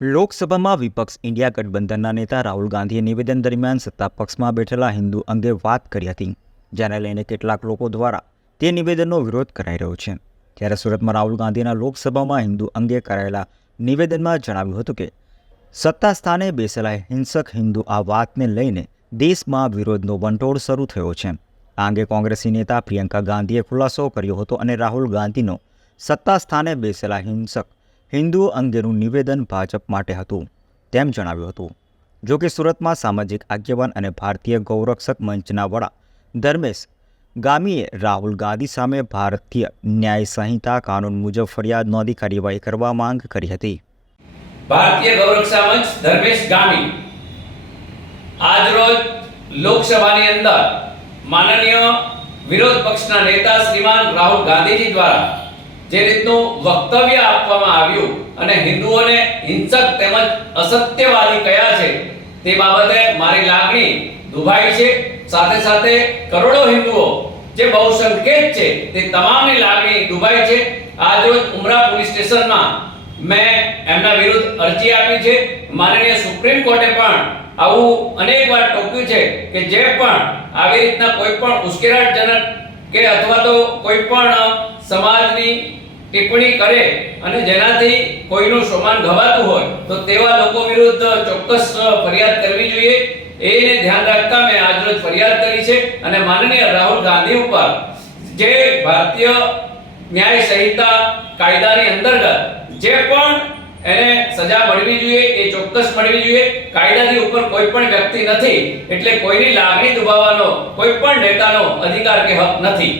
લોકસભામાં વિપક્ષ ઇન્ડિયા ગઠબંધનના નેતા રાહુલ ગાંધીએ નિવેદન દરમિયાન સત્તા પક્ષમાં બેઠેલા હિન્દુ અંગે વાત કરી હતી, જેને લઈને કેટલાક લોકો દ્વારા તે નિવેદનનો વિરોધ કરાઈ રહ્યો છે. ત્યારે સુરતમાં રાહુલ ગાંધીના લોકસભામાં હિન્દુ અંગે કરાયેલા નિવેદનમાં જણાવ્યું હતું કે, સત્તા સ્થાને બેસેલા હિંસક હિન્દુ આ વાતને લઈને દેશમાં વિરોધનો વંટોળ શરૂ થયો છે. આ અંગે કોંગ્રેસી નેતા પ્રિયંકા ગાંધીએ ખુલાસો કર્યો હતો અને રાહુલ ગાંધીનો સત્તા સ્થાને બેસેલા હિંસક હિન્દુઓ અંગેનું નિવેદન ભાજપ માટે હતું, તેમ જણાવ્યું હતું. જો કે સુરતમાં સામાજિક આગેવાન અને ભારતીય ગૌરક્ષક મંચના વડા ધર્મેશ ગામીએ રાહુલ ગાંધી સામે ભારતીય ન્યાય સંહિતા કાનૂન મુજબ ફરિયાદ નોંધી કાર્યવાહી કરવા માંગ કરી હતી. ભારતીય ગૌરક્ષા મંચ ધર્મેશ ગામી આજરોજ લોકસભાની અંદર માનનીય વિરોધ પક્ષના નેતા શ્રીમાન રાહુલ ગાંધીજી દ્વારા જે રીતનું વક્તવ્ય આપવામાં આવ્યું અને હિન્દુઓને હિંસક તેમજ અસત્યવાદી કયા છે તે બાબતે મારી લાગણી દુભાઈ છે. સાથે સાથે કરોડો હિન્દુઓ જે બહુસંખ્યક છે તે તમામની લાગણી દુભાઈ છે. આજરોજ ઉમરા પોલીસ સ્ટેશનમાં મેં એમના વિરુદ્ધ અરજી આપી છે. માનનીય સુપ્રીમ કોર્ટે પણ આવું અનેકવાર ટોક્યું છે કે જે પણ આવી રીતના કોઈ પણ ઉશ્કેરાટજનક કે અથવા તો કોઈ પણ સમાજની ટિપ્પણી કરે અને જેનાથી કોઈનું સમાન ગવાતું હોય, તો તેવા લોકો વિરુદ્ધ ચોક્કસ ફરિયાદ કરવી જોઈએ. એને ધ્યાન રાખતા મેં આજરોજ ફરિયાદ કરી છે અને માનનીય રાહુલ ગાંધી ઉપર જે ભારતીય ન્યાય સંહિતા કાયદાની અંતર્ગત જે પણ એને સજા મળવી જોઈએ, એ ચોક્કસ મળવી જોઈએ. કાયદાની ઉપર કોઈ પણ વ્યક્તિ નથી, એટલે કોઈની લાગણી દુભાવવાનો કોઈ પણ નેતાનો અધિકાર કે હક નથી.